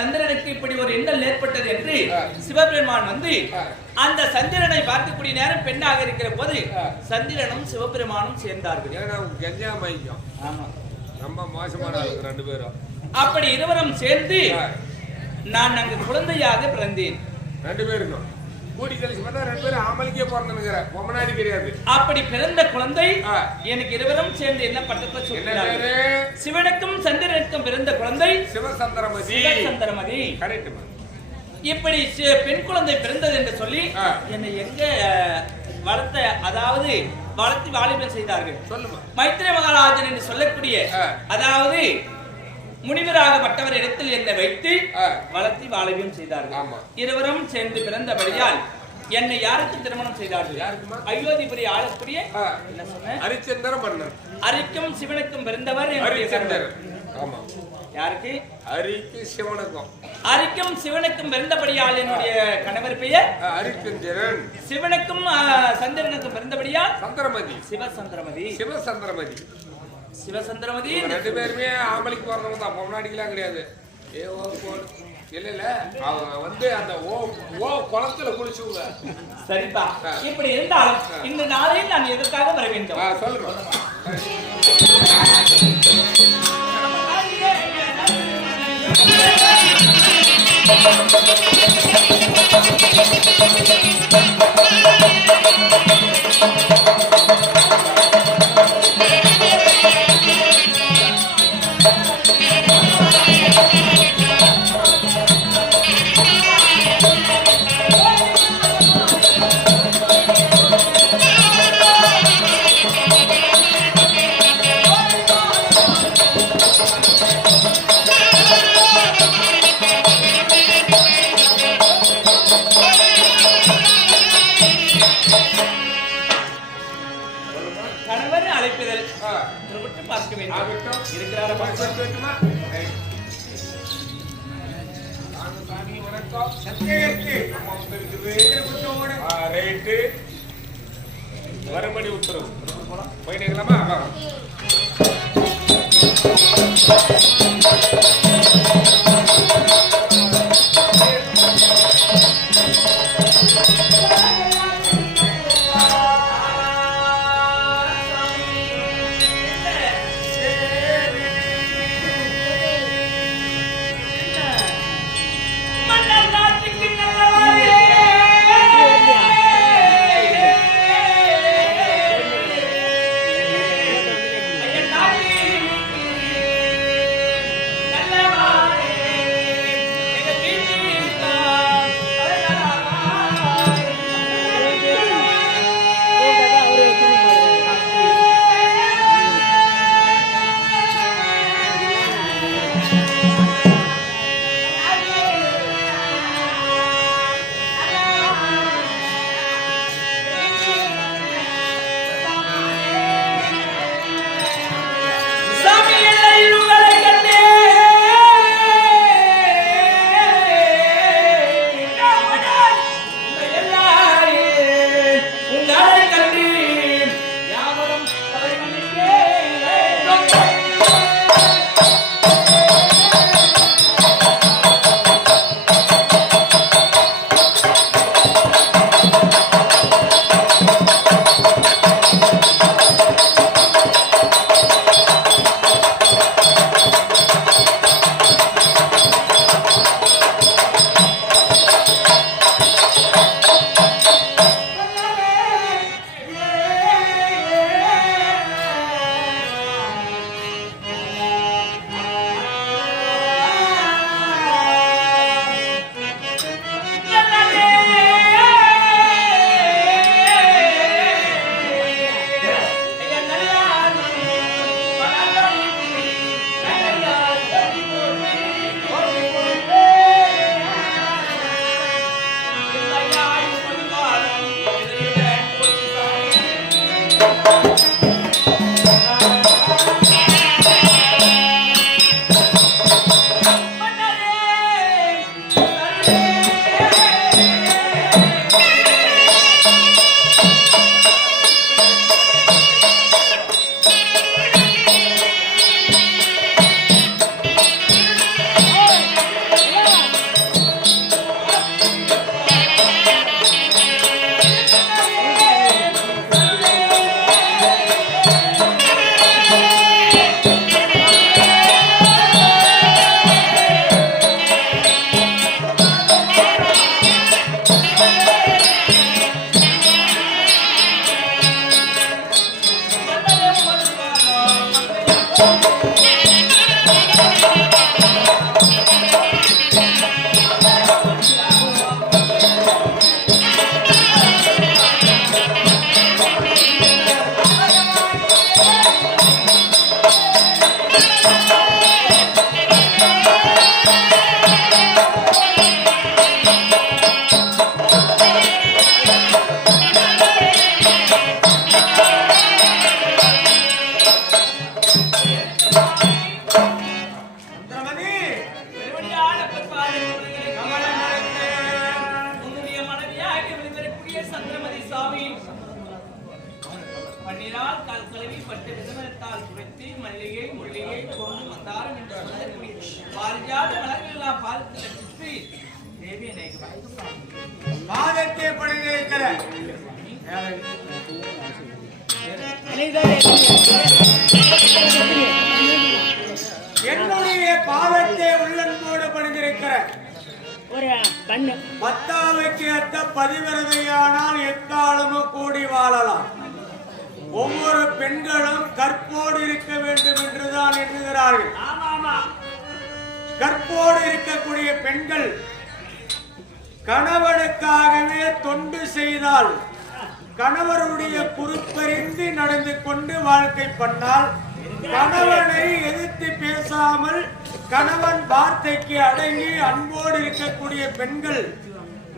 சந்திரனுக்கு இப்படி ஒரு எண்ணல் ஏற்பட்டது என்று சிவபெருமான் வந்து அந்த சந்திரனை பார்க்கக்கூடிய நேரம் பெண்ணாக இருக்கிற போது சந்திரனும் சிவபெருமானும் சேர்ந்தார்கள். ஆமா, ரொம்ப மோசமான ரெண்டு பேரும். அப்படி இருவரும் சேர்ந்து நான் அங்கு குழந்தையாக பிறந்தேன். ரெண்டு பேரும் கூடி கழிச்சு பார்த்தா ரெண்டு பேரும் ஆமலிக்கே பிறந்தனுங்கிற பொம்மனாடி கிடையாது. அப்படி பிறந்த குழந்தை எனக்கு இருவரும் சேர்ந்து என்ன பட்டத்தை சொல்றாங்க? சிவனுக்கும் சந்திரனுக்கும் பிறந்த குழந்தை சிவசந்திரமதி. சிவசந்திரமதி. கரெக்ட். இப்படி பெண் குழந்தை பிறந்தது என்று சொல்லி என்னை எங்க வளர்த்த, அதாவது வளர்த்து வாலிபம் செய்தார்கள். சொல்லுமா. மைத்திர மகாராஜன் என்று சொல்லக்கூடிய, அதாவது முனிவராக மற்றவர் இடத்தில் என்னை வைத்து வளர்த்தி வாலிபம் செய்தார்கள். இருவரும் சேர்ந்து பிறந்தபடியால் என்னை யாருக்கு திருமணம் செய்தார்கள்? அயோத்திபுரி ஆளக்கூடிய என்ன சொன்ன ஹரிச்சந்திர மன்னர். ஹரிக்கும் சிவனுக்கும் பிறந்தவர் ஹரிச்சந்திரர். ஆமா. யாருக்கு? ஹரிக்கு சிவனுக்கும். ஹரிக்கும் சிவனுக்கும் பிறந்தபடியால் என்னுடைய கணவர் பெயர் ஹரிச்சந்திரன். சிவனுக்கும் சந்திரனுக்கும் பிறந்தபடியால் சந்திரமதி. சிவசந்திரமதி. சிவசந்திரமதி. சிவசந்திரமதி. ரெண்டு பேருமே ஆம்பளைக்கு பிறந்தவங்க தான், பொம்னாடிக்கலாம் கிடையாது. இல்ல அவங்க வந்து அந்த குளத்துல குளிச்சுங்க. சரிப்பா. இப்படி இருந்தாலும் இந்த நாளில் நான் எதற்காக வர வேண்டும்? சொல்லுங்க. வரும்படி உத்தரவு போயிட்டீங்களாமா? பன்னீரால் கால் கழுவி பட்டு விதமனத்தால் சுவைத்து மல்லிகை முள்ளிகை கோணம் மந்தாரம் என்று சொல்லக்கூடிய பாரிஜாத மலர்களெல்லாம் பாதத்தில் சுற்றி தேவி பாதத்தை பணிந்திருக்கிற என்னுடைய பாதத்தை உள்ளன்போடு பணிந்திருக்கிற மத்தாவுக்கு ஏற்ற பதிவிரதையானால் எக்காலமும் கூடி வாழலாம். ஒவ்வொரு பெண்களும் கற்போடு இருக்க வேண்டும் என்றுதான் எண்ணுகிறார்கள். கற்போடு இருக்கக்கூடிய பெண்கள் கணவனுக்காகவே தொண்டு செய்தால், கணவருடைய குறுப்பறிந்து நடந்து கொண்டு வாழ்க்கை பண்ணால், கணவனை எதிர்த்து பேசாமல் கணவன் வார்த்தைக்கு அடங்கி அன்போடு இருக்கக்கூடிய பெண்கள்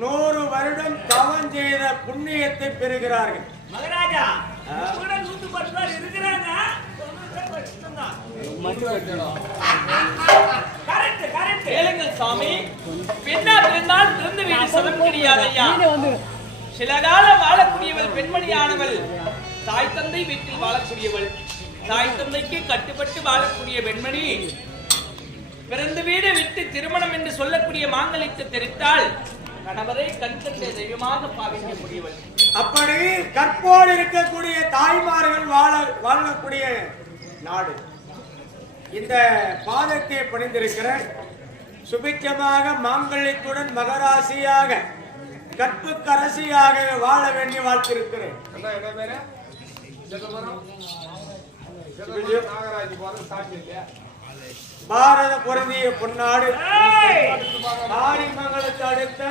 100 வருடம் தவம் செய்த புண்ணியத்தை பெறுகிறார்கள். மகராஜா கேளுங்கள் சாமி. பெண்ணா பிறந்தால் பிறந்த வீடு சமம் கிடையாது ஐயா. சில காலம் வாழக்கூடியவள் பெண்மணியானவள் தாய் தந்தை வீட்டில் வாழக்கூடியவள். தாய் தந்தைக்கு கட்டுப்பட்டு வாழக்கூடிய பெண்மணி பிறந்த வீடு விட்டு திருமணம் என்று சொல்லக்கூடிய மாங்கலித்து தெரித்தால் கணவரை கண்கண்ட தெய்வமாக பாவிக்கக்கூடியவள். அப்படி கற்போடு இருக்கக்கூடிய தாய்மார்கள் வாழக்கூடிய நாடு. இந்த பாதத்தை பணிந்திருக்கிற சுபிட்சமாக மாங்கல்யத்துடன் மகராசியாக கற்புக்கரசியாக வாழ வேண்டி வாழ்த்திருக்கிறேன். பாரத பொருந்திய பொன்னாடு மாரிமங்கலத்தை அடுத்த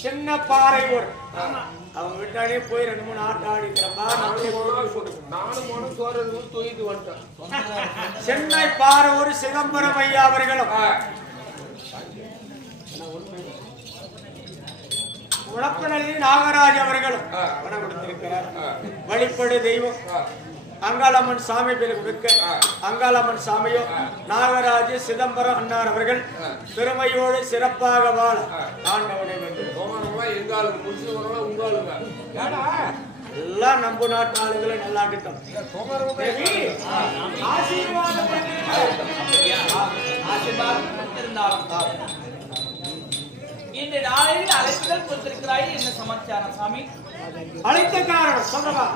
சின்ன பாறை ஊர். அவங்க விட்டாலே போய் 2-3 ஆட்டு ஆடிக்கிறப்பா. சென்னை பாரூர் சிதம்பரம் ஐயா அவர்களும் உழப்பநல்லி நாகராஜ் அவர்களும் பணம் கொடுத்திருக்கிறார். வழிபடு தெய்வம் அங்காளம்மன் சாமி பேருக்கு விற்க அங்காளம்மன் சாமியும் நாகராஜ் சிதம்பரம் அண்ணார் அவர்கள் பெருமையோடு சிறப்பாக வாழ ஆண்டவனை எல்லாம் நம்ப நாட்டு ஆளுகளை நல்லா கிட்டும். இந்த நாளில் அழைப்புகள் கொடுத்திருக்கிறாய். என்ன சமாச்சாரம் சாமி? அழைத்த காரணம் சொல்லவா?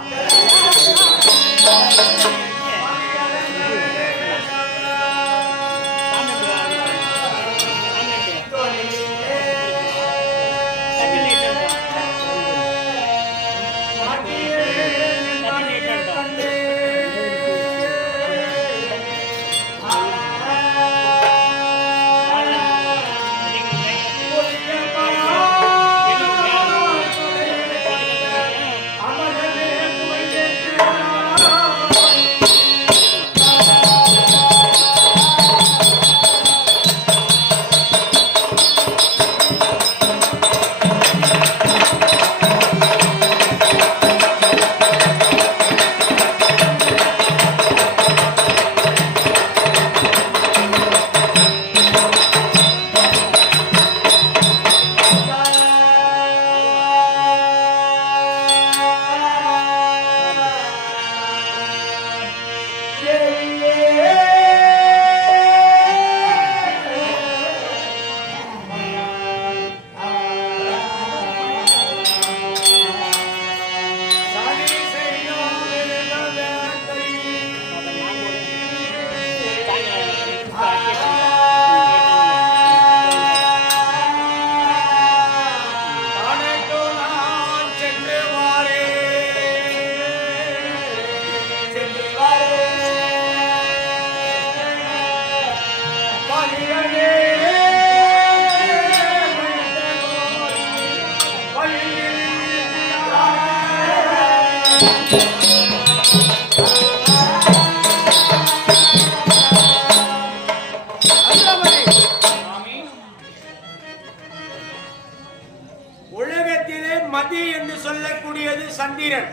உலகத்திலே மதி என்று சொல்லக்கூடியது சந்திரன்.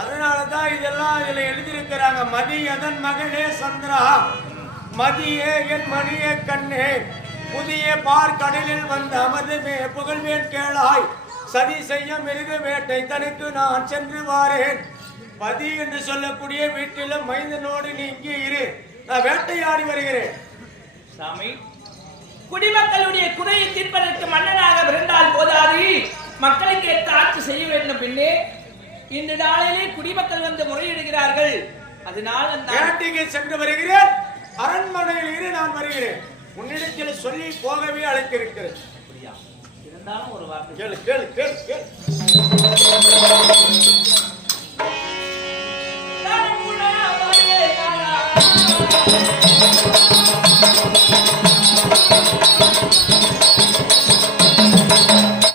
அதனாலதான் இதெல்லாம் இதுல எழுதியிருக்கிறாங்க. மதி அதன் மகளே சந்திரா, மதியே என் மணியே கண்ணே, புதிய பார் கடலில் வந்த அமதுமே புகழ்வேன் கேளாய், சதி செய்ய மிருக வேட்டை தனக்கு நான் சென்று வாரேன். பதி என்று சொல்லக்கூடிய வீட்டில் மைந்தனோடு நீ இங்கே இரு, நான் வேட்டையாடி வருகிறேன். சாமி, குடிமக்களுடைய குறையை தீர்ப்பதற்கு மன்னனாக விருந்தால் போதாது, மக்களுக்கு ஏற்ற ஆட்சி செய்ய வேண்டும். பின்னே இன்று நாளிலே குடிமக்கள் வந்து முறையிடுகிறார்கள். அதனால் வேட்டைக்கு சென்று வருகிறேன். அரண்மனையில் இரு, நான் வருகிறேன். உன்னிடத்தில் சொல்லி போகவே அழைத்திருக்கிறேன். இருந்தாலும் ஒரு வார்த்தை கேளு கேளு கேளு கேளு.